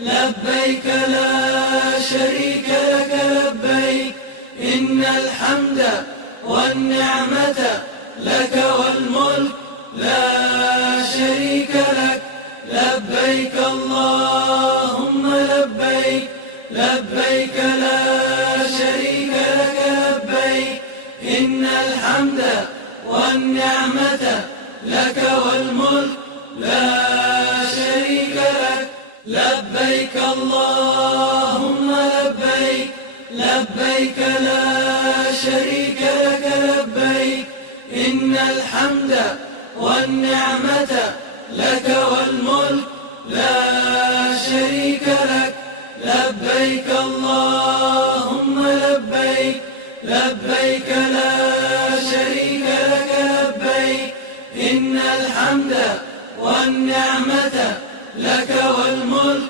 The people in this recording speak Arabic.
لبيك لا شريك لك لبيك، إن الحمد والنعمة لك والملك لا شريك لك. لبيك اللهم لبيك، لبيك لا شريك لك لبيك، إن الحمد والنعمة لك والملك لا شريك لك. لبيك اللهم لبيك، لبيك لا شريك لك لبيك، إن الحمد والنعمة لك والملك لا شريك لك. لبيك اللهم لبيك، لبيك لا شريك لك لبيك، إن الحمد والنعمة لك والملك